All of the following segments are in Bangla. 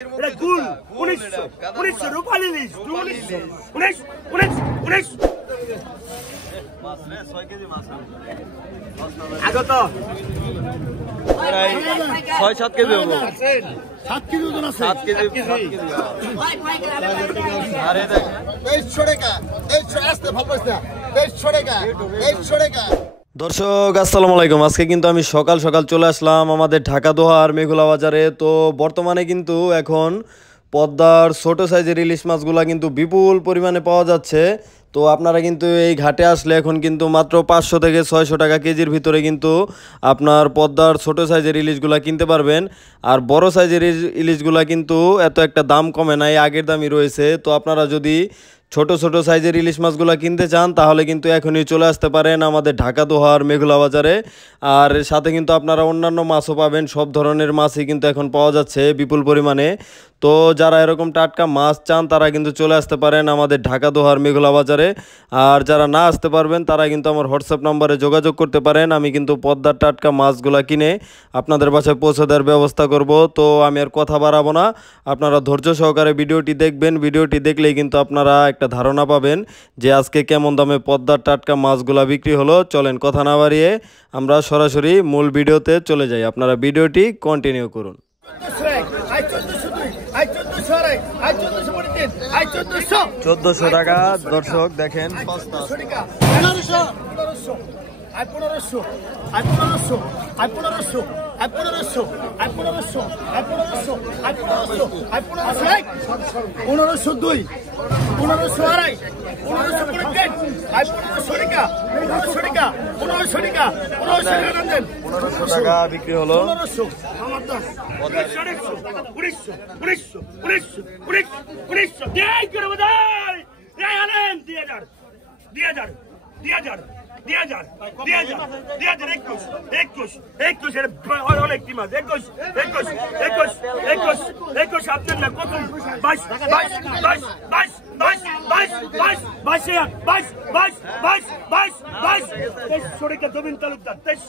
এটা গুল 1900 রূপালী ইলিশ 19 মাছ রে 6 কেজি মাছ আগত 6-7 কেজি হবে 7 কেজি ওজন আছে 7 কেজি আরে দেখ 2300 টাকা 2300 আসতে ভালো পাইছ না 2300 টাকা দর্শক আসসালামু আলাইকুম। আজকে কিন্তু আমি সকাল সকাল চলে আসলাম আমাদের ঢাকা দোহার মেঘলা বাজারে। তো বর্তমানে কিন্তু এখন পদ্মার ছোট সাইজের ইলিশ মাছগুলা কিন্তু বিপুল পরিমাণে পাওয়া যাচ্ছে। তো আপনারা কিন্তু এই ঘাটে আসলে এখন কিন্তু মাত্র 500 থেকে 600 টাকা কেজির ভিতরে কিন্তু আপনার পদ্মার ছোট সাইজের ইলিশগুলা কিনতে পারবেন। আর বড় সাইজের ইলিশগুলা কিন্তু এত একটা দাম কমে নাই, আগের দামই রয়েছে। তো আপনারা যদি ছোট ছোট সাইজের ইলিশ মাছগুলো কিনতে চান তাহলে কিন্তু এখনই চলে আসতে পারেন আমাদের ঢাকা দোহার মেঘলা বাজারে। আর সাথে কিন্তু আপনারা অন্যান্য মাছও পাবেন, সব ধরনের মাছই কিন্তু এখন পাওয়া যাচ্ছে বিপুল পরিমাণে। তো যারা এরকম টাটকা মাছ চান তারা কিন্তু চলে আসতে পারেন আমাদের ঢাকা দোহার মেঘলা বাজারে। আর যারা না আসতে পারবেন তারা কিন্তু আমার হোয়াটসঅ্যাপ নাম্বারে যোগাযোগ করতে পারেন। আমি কিন্তু পদ্মার টাটকা মাছগুলো কিনে আপনাদের বাসায় পৌঁছে দেওয়ার ব্যবস্থা করব। তো আমি আর কথা বাড়াবো না, আপনারা ধৈর্য সহকারে ভিডিওটি দেখবেন। ভিডিওটি দেখলেই কিন্তু আপনারা একটা ধারণা পাবেন যে আজকে কেমন দামে পদ্মার টাটকা মাছগুলা বিক্রি হলো। চলেন কথা না বাড়িয়ে আমরা সরাসরি মূল ভিডিওতে চলে যাই, আপনারা ভিডিওটি কন্টিনিউ করুন। 1400 টাকা দর্শক দেখেন, 1500 টাকা বিক্রি হলো। 21 মাস 21 আপনার না কত 22 জমিন তালুকদার 25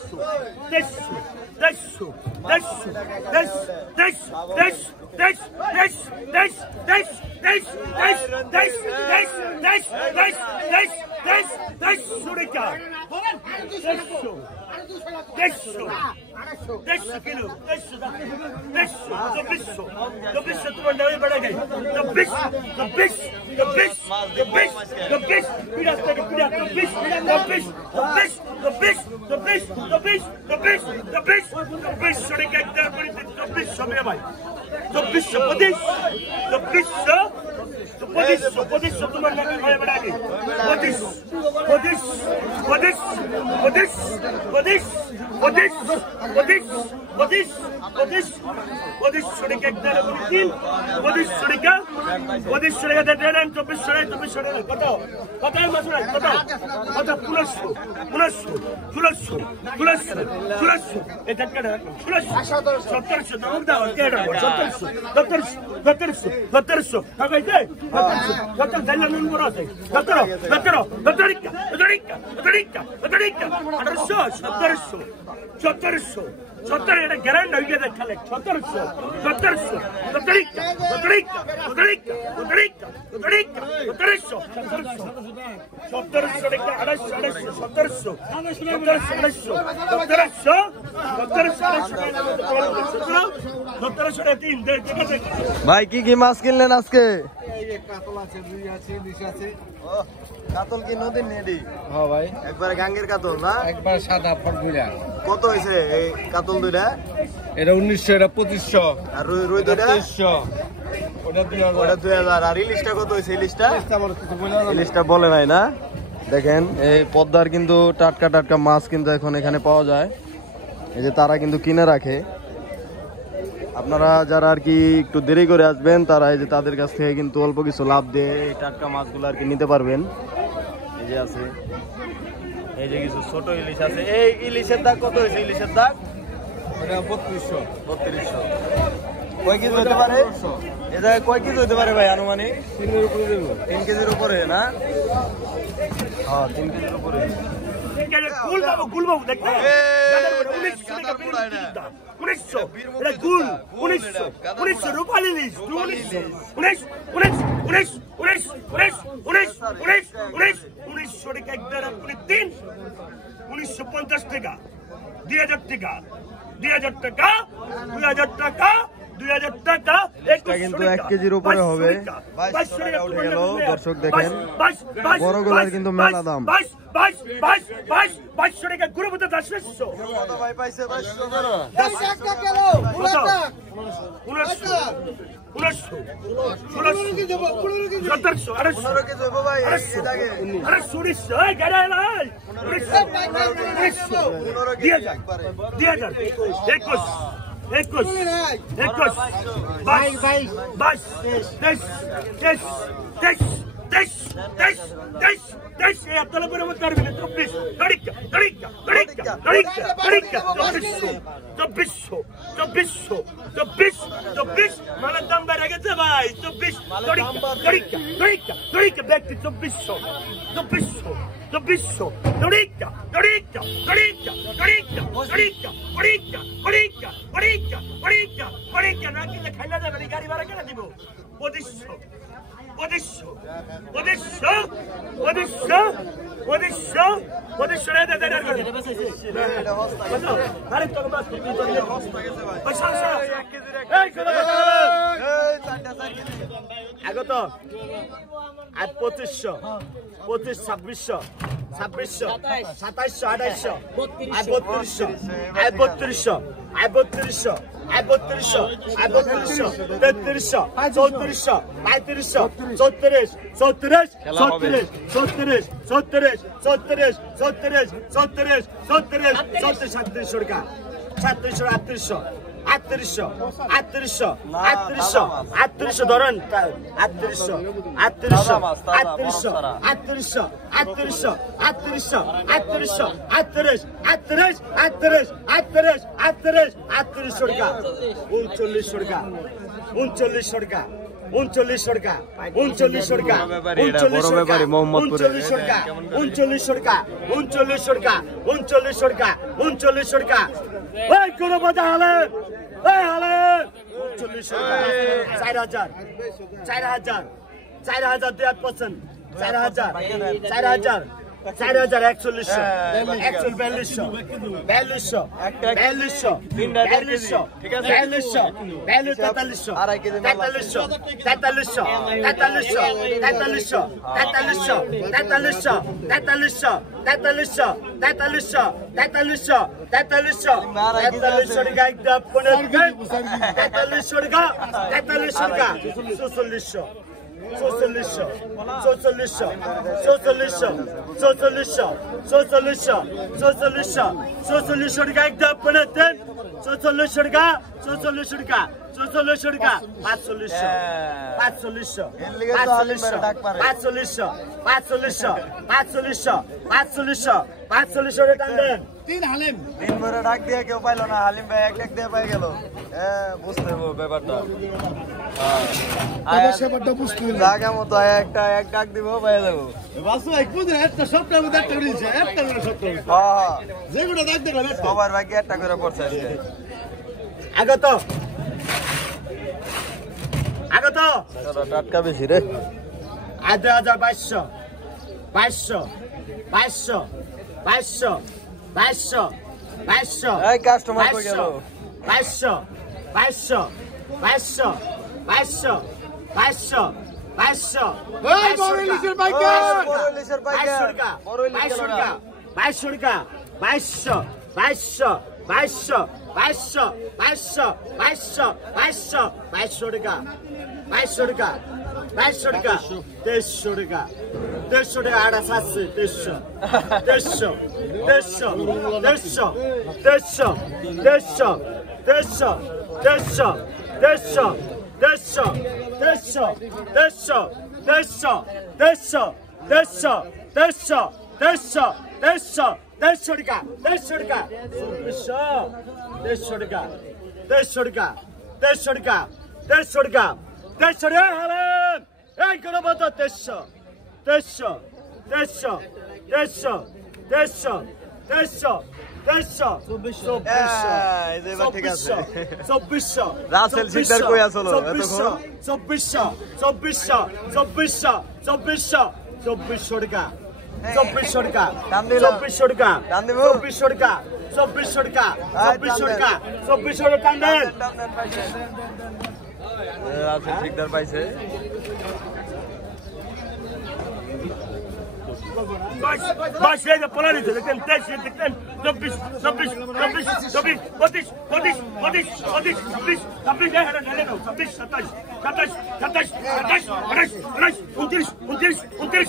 তোমার নাকি ঘরে বেড়াবে 17 এটা গ্যারান্টি হয়ে গেছে খালে 1700 ভাই কি কি মাছ কিনলেন আজকে? কাতল আছে, রুই আছে, ইলিশ আছে। কাতল কি নদীর নেডি? হ্যাঁ ভাই, একবারে গাঙ্গের কাতল না? একবার সাদা ফটগুলা। কত হয়েছে এই কাতল দুইটা? এটা 1900, এটা 2500। আর রুই দুইটা 2300, ওটা 2000। 2000। আর ইলিশটা কত হয়েছে? ইলিশটা বলে নাই না? দেখেন এই পদ্মার কিন্তু টাটকা টাটকা মাছ কিন্তু এখন এখানে পাওয়া যায়। এই যে তারা কিন্তু কিনে রাখে। আপনারা যারা আর কি একটু দেরি করে আসবেন তারা এই যে তাদের কাছ থেকে কিন্তু অল্প কিছু লাভ দিয়ে এই টাটকা মাছগুলো আর কি নিতে পারবেন। এই যে আছে, এই যে কিছু ছোট ইলিশ আছে। এই ইলিশের দাগ কত হয়েছে? ইলিশের দাগ এটা 3200। কয় কেজি হতে পারে? এ জায়গায় কয় কেজি হতে পারে ভাই আনুমানিক? 3 এর উপরে দেব। 3 কেজির উপরে না? হ্যাঁ 3 কেজির উপরে। গুল বাবু দেখতে 1900 এটা গুল 1900 রূপালী ইলিশ 1900 টাকা একবার আপনি 1950 টাকা 2000 টাকা 2000 টাকা 2000 টাকা 2000 টাকা এটা কিন্তু 1 কেজির উপরে হবে 22 টাকা উঠে গেল দর্শক দেখেন বড়গুলোর কিন্তু মেলা দাম 22 টাকা গুরু মতো 10 ভাই পাইছে 2200 করে 10 টাকা গেল 24 মানের দাম বেড়ে গেছে ভাই 24 ব্যক্তি 2400 না কিনলে খাইলা যাবে গাড়ি ভাড়া কেন দিব 38 ধরেন 3 হালিম 3 ভরে ডাক দিয়ে কেউ পাইলো না হালিম ভাই এক এক দিয়ে পাই গেল বুঝতে হবে ব্যাপারটা জায়গা মতো একটা এক ডাক দিব পাই যাবো সবার ভাগ্যে একটা করে পড়ছে টাটকা বেশি রে 2200 কাস্টমার কই গেল 150 2300 2300 এই যে এবার ঠিক আছে। 2400 রাসেল শিকদার কই আসলো এতক্ষণ? 2400 টাকা 2400 টাকা দাম দিলাম। 2400 টাকা দাম দিব? 2400 টাকা 2400 টাকা 2400 টাকা 2400 টাকা দেন। রাসেল শিকদার পাইছে। বাস এই যে পলারি তো দেখেন 23 দেখেন 24 24 24 24 25 25 25 25 26 26 এই হাতে ঢেলে দাও 26 27 27 27 28 28 29 29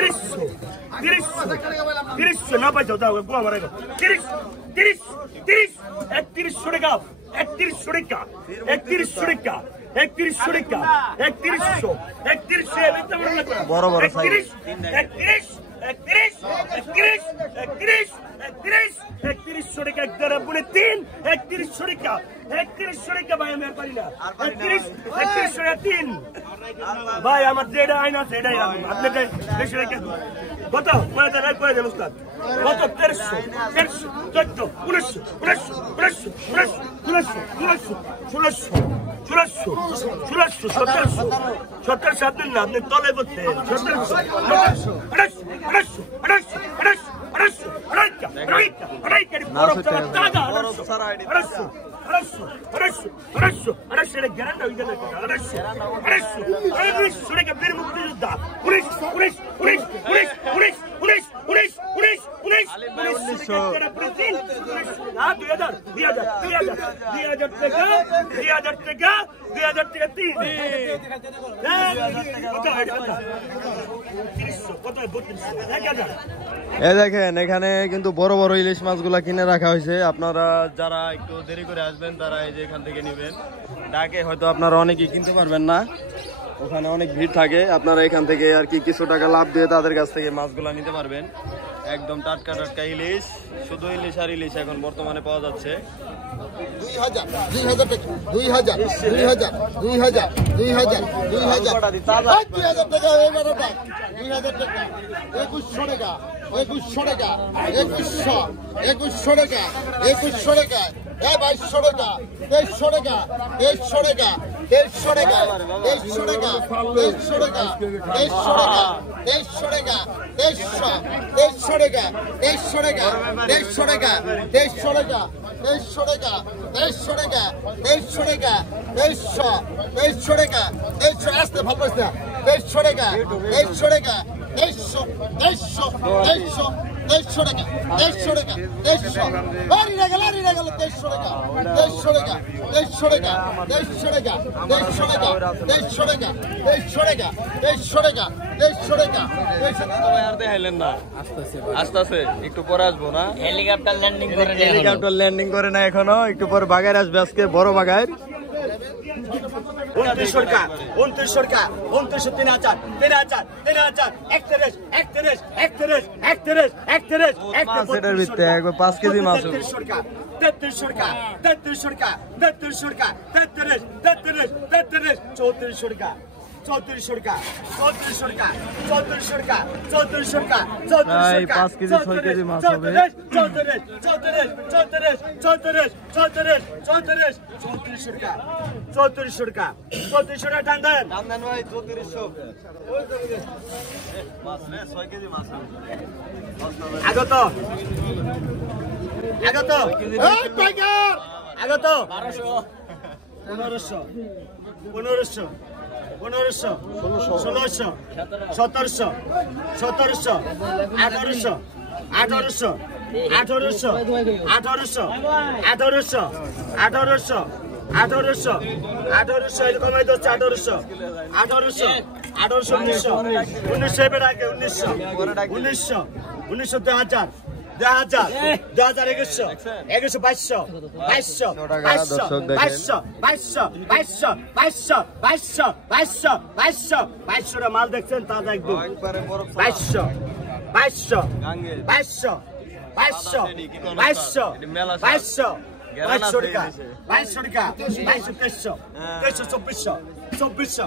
29 29 30 না পাইছো দাও বুয়া মারা 30 30 30 3100 টাকা 3100 টাকা 3100 টাকা 3100 টাকা 3100 বড় বড় সাইজ। 3100 টাকা একদারা বলে 3 3100 টাকা 3100 টাকা ভাই আমি আর পারি না 3100 টাকা 3 ভাই আমার যেটা আইন আছে এটাই রাখুন আপনি বেশি রেখে কত কয়ে দেন উস্তাদ কত 1300 14 19 17 আপনি না আপনি তলে করতে 2000 এই দেখেন এখানে কিন্তু বড় বড় ইলিশ মাছগুলা কিনে রাখা হয়েছে। আপনারা যারা একটু দেরি করে আসবেন তারা এই যে এখান থেকে নেবেন। ডাকে হয়তো আপনারা অনেকেই কিনতে পারবেন না, ওখানে অনেক ভিড় থাকে। আপনারা এখান থেকে আর কি কিছু টাকা লাভ দিয়ে তাদের কাছ থেকে মাছগুলা নিতে পারবেন। একদম টাটকা টাটকা ইলিশ, শুধু ইলিশ আর ইলিশ এখন বর্তমানে পাওয়া যাচ্ছে। 2000 টাকা 2000 2000 2000 2000 2000 টাকা এই বারোটা 2000 টাকা 2100 টাকা 2100 টাকা 2100 টাকা 2100 টাকা এই 2200 টাকা 2300 টাকা 2300 টাকা 2300 টাকা 2300 টাকা 2300 টাকা 2300 টাকা 2300 টাকা 2300 টাকা 2300 টাকা 2300 টাকা 2300 টাকা 2300 টাকা 2300 টাকা 2300 টাকা 2300 টাকা 2300 আসতে ভালো পাইছে না 2300 টাকা 2300 টাকা 2300 টাকা 2300 টাকা 2300 লারি গেল 2300 টাকা 2300 টাকা 2300 টাকা 2300 টাকা 2300 টাকা 2300 টাকা 2300 টাকা 2300 টাকা 2300 টাকা আর দেখাইলেন না, আসতেছে একটু পরে আসবো না। হেলিকপ্টার ল্যান্ডিং করে নেই হেলিকপ্টার ল্যান্ডিং করে না এখনো, একটু পরে বাগার আসবে আজকে বড় বাগার। 2900 টাকা 2900 টাকা 2900 3000 3000 3000 31 31 31 31 31 সেটার ভিতরে একবার 5 কেজি মাছ 3300 টাকা 3300 টাকা 3300 টাকা 3300 টাকা 33 33 33 3400 টাকা 3400 টাকা 3400 টাকা 3400 টাকা 3400 টাকা 3400 টাকা 5 কেজি 6 কেজি মাছ হবে। 34 34 34 34 34 34 3400 টাকা 3400 টাকা 3400 টাকা টান দেন ভাই 3400 মাছ রে 6 কেজি মাছ আগত এই টাইগার আগত 1200 1500 1500 1600 1700 1700 1800 1800 1800 1800 1800 1800 1800 1800 এর কমাই দচ্ছে 1800 1800 1800 1900 এবার আগে 1900 1900 1900 2000 2000 2100 2200 2200 2200 মাল দেখছেন তাজা একদম 2200 2200 2200 2200 2200 2200 2200 টাকা 2200 টাকা 2200 2300 2400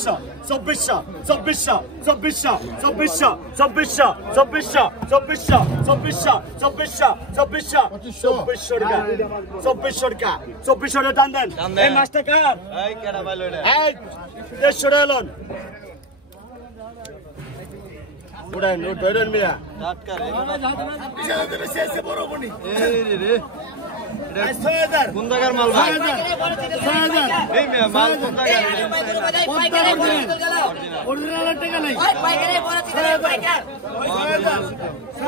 2400 2400 2400 2400 2400 2400 2400 2400 2400 2400 2400 টাকা 2400 টাকা 2400 টাকা টান দেন এই মাছটা কার এই কেডা পাইলো এটা এই 150 টাকা লন উড়ান উড়ান মিয়া টাটকা রে এটা শেষে বড় বনি এই রে এটা 6000 কোন জায়গার মাল ভাই 6000 এই মিয়া মাল কোন জায়গার অরিজিনাল টাকা নাই পাইকারে বড় চিকন পাইকার 6000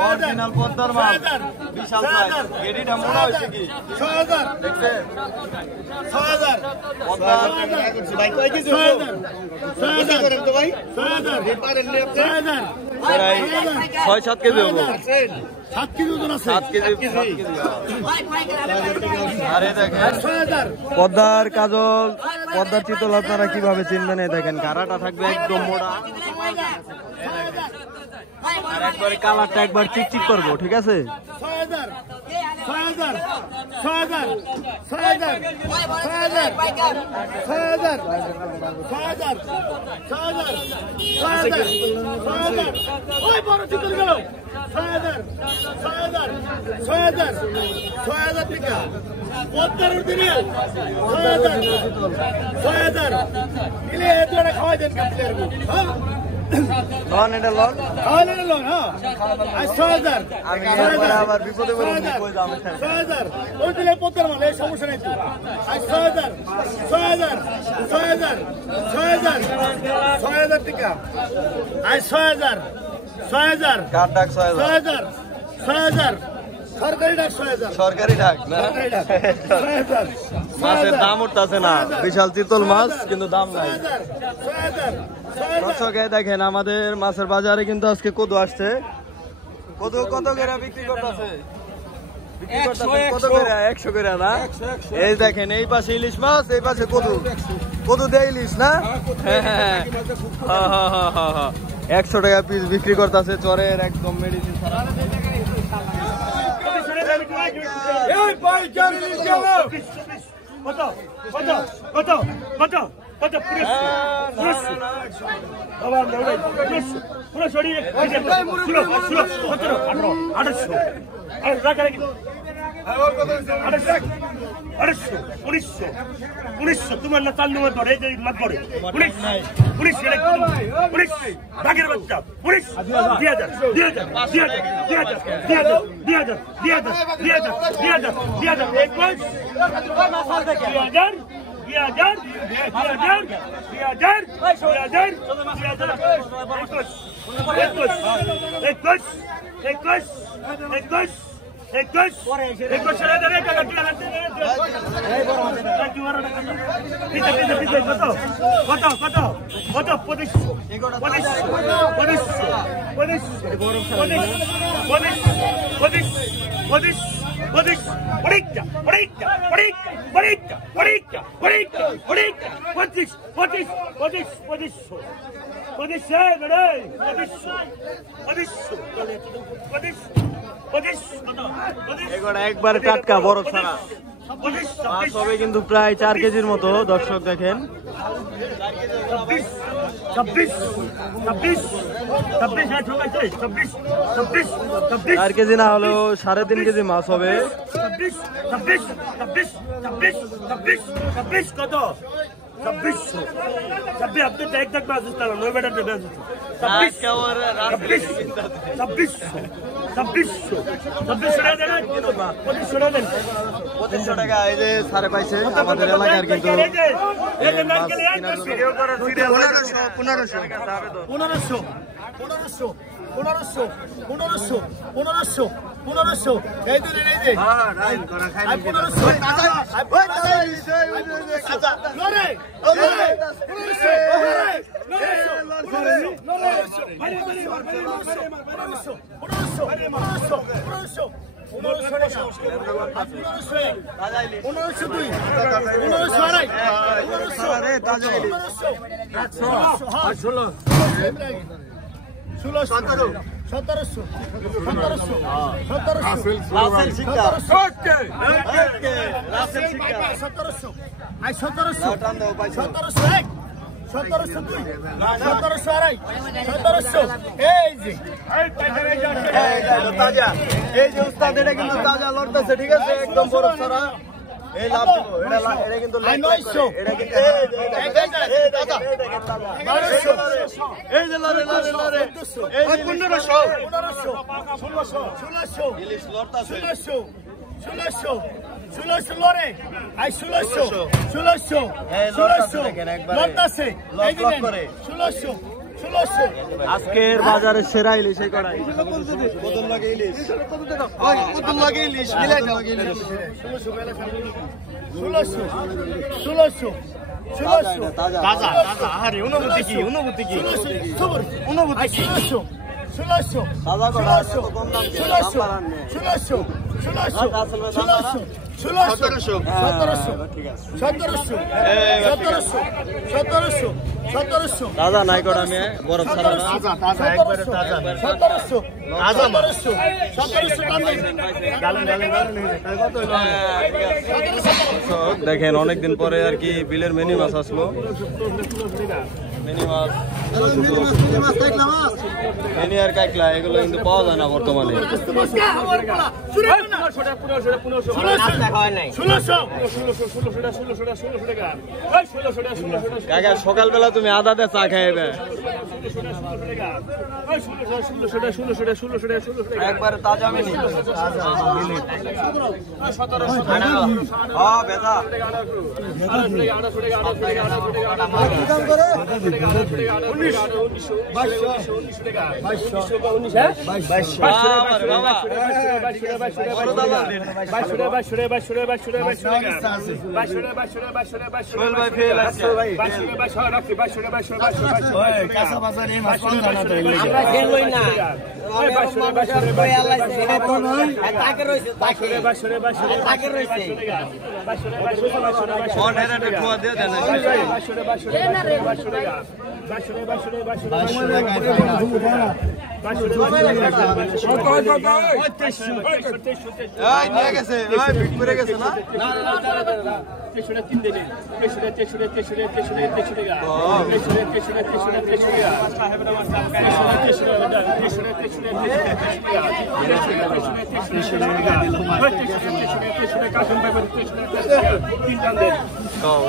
অরিজিনাল পদ্মার মাল বিশাল সাইজ গেডিটা মোড়া হইছে কি 6000 দেখছেন 6000 পদ্মা ভাই কই দিছো 6000 করেন তো ভাই 6000 রে পারেন নি আপনি 6000 প্রায় 6-7 কেজি হবে 7 কেজি ওজন আছে 7 কেজি আরে দেখেন 6000 পদ্মার কাজল পদ্মার চিতল আপনারা কিভাবে চিনবেন এই দেখেন গাড়াটা থাকবে একদম মোটা আর একবারে কালারটা একবার চিকচিক করবো ঠিক আছে 6000 6000 6000 6000 6000 পাইকার 6000 6000 6000 6000 ওই বড় চিকন গেল 6000 6000 6000 6000 টাকা পদ্মার অরিজিনাল 6000 ইলে এতটা খাওয়া দেন কাপড়ের হ্যাঁ লন এটা লন হ্যাঁ 6000 আমি আবার বিপদে পড়ে কই যাবো 6000 অরিজিনাল পদ্মার মাল এই সমস্যা নাই তো 6000 6000 6000 6000 টাকা 6000 6000 কার ডাক 6000 6000 সরকারি ডাক 6000 সরকারি ডাক না 6000 মাছের দাম উঠতেছে না বিশাল চিতল মাছ কিন্তু দাম নাই 6000 দর্শক এই দেখেন আমাদের মাছের বাজারে কিন্তু আজকে কদু আসছে কদু কত করে বিক্রি করতেছে কত করে 100 করে না এই দেখেন এই পাশে ইলিশ মাছ এই পাশে কদু কদু দেয় ইলিশ না হ্যাঁ 100 টাকা পিস বিক্রি করতেছে চরের একদম মেডিসিন ছাড়া এই ভাই জানি গেল কত কত কত কত কত পুরো বাবা লড়াই পুরো সরিয়ে শুনো 17 18 1800 আর রাখা রাখি 1900 তোমার না 4 নম্বর ধরে এই যে মাত পড়ে 19 বাগের বাচ্চা একবার টাটকা বরফ ছাড়া মাছ হবে কিন্তু প্রায় 4 কেজির মতো দর্শক দেখেন 4 কেজি না হলেও 3.5 কেজি মাছ হবে 26 কত 26 আপনি এক দেখ মাছ দিতে নয় বেটার 2500 টাকা এই যে সারে পাইছে আমাদের এলাকার কিন্তু 1500 এই যে এই যে 16 1700 1700 রাসেল শিক্ষা রাসেল শিক্ষা 1700 আই 1700 1700 এক 1700 দুই 1700 আড়াই 1700 এই যে তাজা এই যে উস্তাদ এটা কিন্তু তাজা লড়তেছে ঠিক আছে একদম বরফ ছাড়া এই লাভ দিব এটা কিন্তু লাইক করে এটা কিন্তু এই যে লড়ে এই যে 1500 1600 ইলিশ লড়তাছে 1600 লড়ে আই 1600 লড়তাছে এই যে 1600 আজকের বাজারে সেরা ইলিশ এই কড়াই কত লাগে ইলিশ কত লাগে ইলিশ মিলাই দাও 1600 তাজা আরে অনুভূতি কি 1600 তাজা কড়া এত কম দাম কেন দাম বাড়ান নে 1700 তাজা নাই কড়া মে বরফ ছাড়া না 1700 দেখেন অনেকদিন পরে আর কি বিলের মিনি মাছ আসলো মিনি মাছ মিনি আর কাকলা এগুলো কিন্তু পাওয়া যায় না বর্তমানে কাকা সকালবেলা তুমি আদাতে চা খাইবে একবারে তাজা মিনি বেদা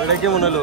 এটা কেমন হলো